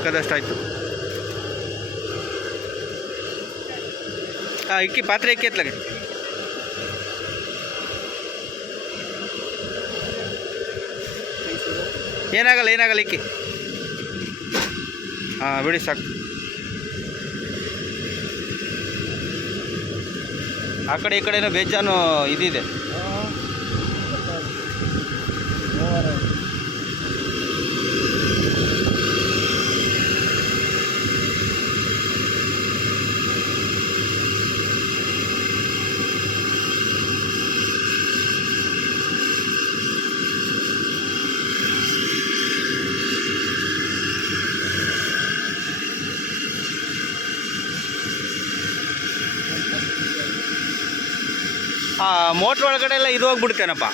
ಬೇಕಾದಷ್ಟು ಆಯಿತು. ಹಾಂ ಇಕ್ಕಿ ಪಾತ್ರೆ ಇಕ್ಕಿ ಎತ್ಲಾಗೆ. ಏನಾಗಲ್ಲ ಇಕ್ಕಿ. ಹಾಂ ಬಿಡಿ ಸಾಕು. ಆ ಕಡೆ ಈ ಕಡೆನೂ ಬೇಜಾನು ಇದಿದೆ. ಮೋಟ್ರ್ ಒಳಗಡೆ ಎಲ್ಲ ಇದು ಹೋಗ್ಬಿಡ್ತೇನಪ್ಪ,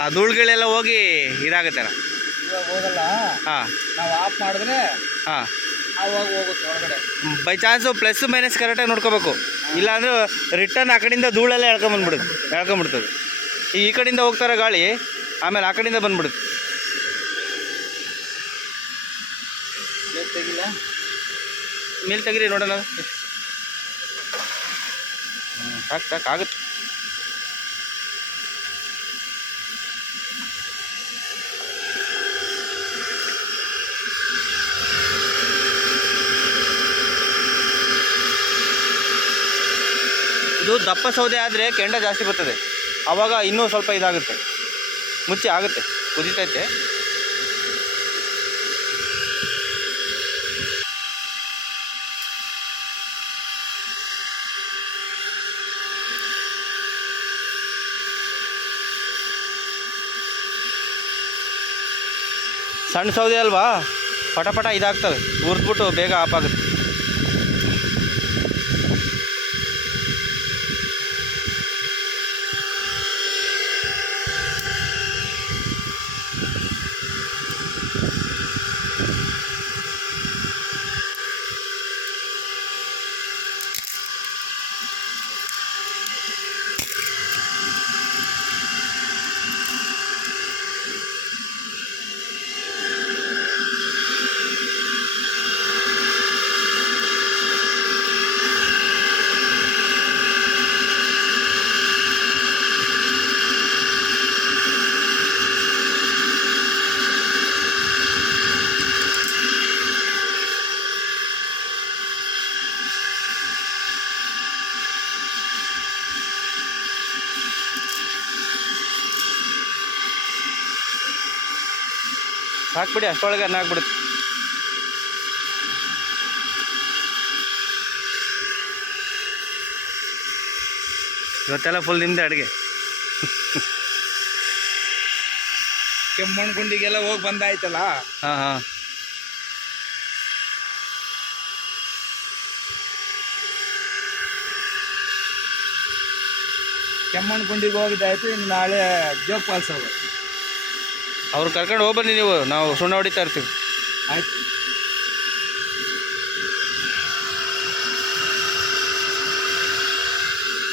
ಆ ಧೂಳುಗಳೆಲ್ಲ ಹೋಗಿ ಇದಾಗುತ್ತೇನ. ಇವಾಗ ಹೋಗಲ್ಲ. ಹಾಂ ನಾವು ಆಫ್ ಮಾಡಿದ್ರೆ ಹಾಂ ಆವಾಗ ಹೋಗುತ್ತೆ ಒಳಗಡೆ. ಬೈ ಚಾನ್ಸು ಪ್ಲಸ್ ಮೈನಸ್ ಕರೆಕ್ಟಾಗಿ ನೋಡ್ಕೋಬೇಕು. ಇಲ್ಲಾಂದ್ರೆ ರಿಟರ್ನ್ ಆ ಕಡೆಯಿಂದ ಧೂಳೆಲ್ಲ ಎಳ್ಕೊಂಬಿಡ್ತದೆ. ಈ ಕಡೆಯಿಂದ ಹೋಗ್ತಾರೆ ಗಾಳಿ, ಆಮೇಲೆ ಆ ಕಡೆಯಿಂದ ಬಂದ್ಬಿಡುತ್ತೆ. ತೆಗಿಲ್ಲ, ಮೇಲೆ ತೆಗೀರಿ ನೋಡೋಣ. ಸಾಕು ಆಗುತ್ತೆ. ಇದು ದಪ್ಪ ಸೌದೆ ಆದರೆ ಕೆಂಡ ಜಾಸ್ತಿ ಬರ್ತದೆ, ಆವಾಗ ಇನ್ನೂ ಸ್ವಲ್ಪ ಇದಾಗುತ್ತೆ. ಮುಚ್ಚಿ ಆಗುತ್ತೆ, ಕುದೀತೈತೆ. ಸಣ್ಣ ಸೌದೆ ಅಲ್ವಾ, ಪಟ ಇದಾಗ್ತವೆ, ಉರಿದ್ಬಿಟ್ಟು ಬೇಗ ಆಫ್ ಆಗುತ್ತೆ. ಹಾಕ್ಬಿಡಿ, ಅಷ್ಟೊಳಗೆ ಅನ್ನ ಹಾಕ್ಬಿಡುತ್ತೆ. ಇವತ್ತೆಲ್ಲ ಫುಲ್ ನಿಮ್ಮದೇ ಅಡುಗೆ. ಕೆಮ್ಮಣ್ಣು ಗುಂಡಿಗೆಲ್ಲ ಹೋಗಿ ಬಂದಾಯ್ತಲ್ಲ. ಹಾಂ ಕೆಮ್ಮಣ್ಣು ಗುಂಡಿಗೆ ಹೋಗಿದ್ದಾಯ್ತು. ಇನ್ನು ನಾಳೆ ಜೋಗ ಫಾಲ್ಸ್ ಹೋಗೋದು. ಅವ್ರು ಕರ್ಕೊಂಡು ಹೋಗ್ಬನ್ನಿ, ನೀವು ನಾವು ಸುಣ್ಣ ಹೊಡಿತಾ ಇರ್ತೀವಿ. ಆಯ್ತು.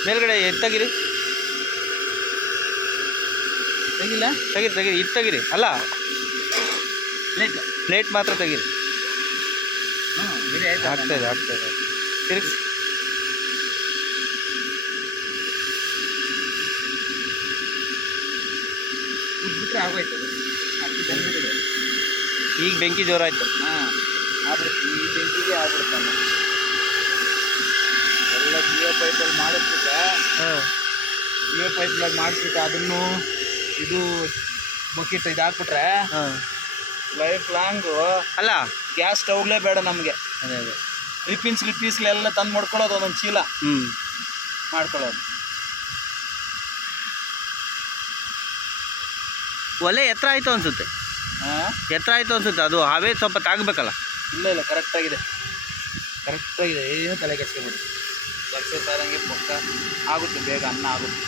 ಮೇಲ್ಗಡೆ ತೆಗೀರಿ. ತೆಗಿಲ್ಲ, ತೆಗೀರಿ ಇದು ತೆಗೀರಿ. ಅಲ್ಲ ಪ್ಲೇಟ್ ಮಾತ್ರ ತೆಗೀರಿ. ಆಗ್ತಾಯಿದೆ ತಿರುಗಿಸಿ. ಉದ್ಬಿಟ್ರೆ ಆಗೋಯ್ತದೆ. ಈಗ ಬೆಂಕಿ ಜೋರಾಯ್ತು. ಹಾಂ ಆಗ್ಬಿಡುತ್ತೆ, ಈ ಬೆಂಕಿಗೆ ಆಗ್ಬಿಡುತ್ತಲ್ಲ. ಎಲ್ಲ ಜಿಯೋ ಪೈಪಲ್ಲಿ ಮಾಡಿಸ್ಬಿಟ್ರೆ, ಜಿಯೋ ಪೈಪ್ಲಾಗ ಮಾಡಿಸ್ಬಿಟ್ಟು ಅದನ್ನು ಇದು ಬಕೆಟ್ ಇದು ಹಾಕ್ಬಿಟ್ರೆ ಲೈಫ್ ಲಾಂಗು ಅಲ್ಲ ಗ್ಯಾಸ್ ಸ್ಟವ್ಲೇ ಬೇಡ ನಮಗೆ. ಅದೇ ಲಿಪ್ಪೀಸ್ಗಳೆಲ್ಲ ತಂದು ಮಾಡ್ಕೊಳ್ಳೋದು, ಒಂದೊಂದು ಚೀಲ ಮಾಡ್ಕೊಳ್ಳೋದು. ಒಲೆ ಎತ್ತರ ಆಯಿತು ಅನಿಸುತ್ತೆ. ಎತ್ತರ ಆಯಿತು ಅನಿಸುತ್ತೆ. ಅದು ಹಾವೇ ಸ್ವಲ್ಪ ತಾಗಬೇಕಲ್ಲ. ಇಲ್ಲ ಕರೆಕ್ಟಾಗಿದೆ, ಏನು ತಲೆ ಕೆಡ್ಸ್ಕೊಬೇಡಿ. ಕೆಲಸ ಸಾರಂಗೆ ಪಕ್ಕ ಆಗುತ್ತೆ, ಬೇಗ ಅನ್ನ ಆಗುತ್ತೆ.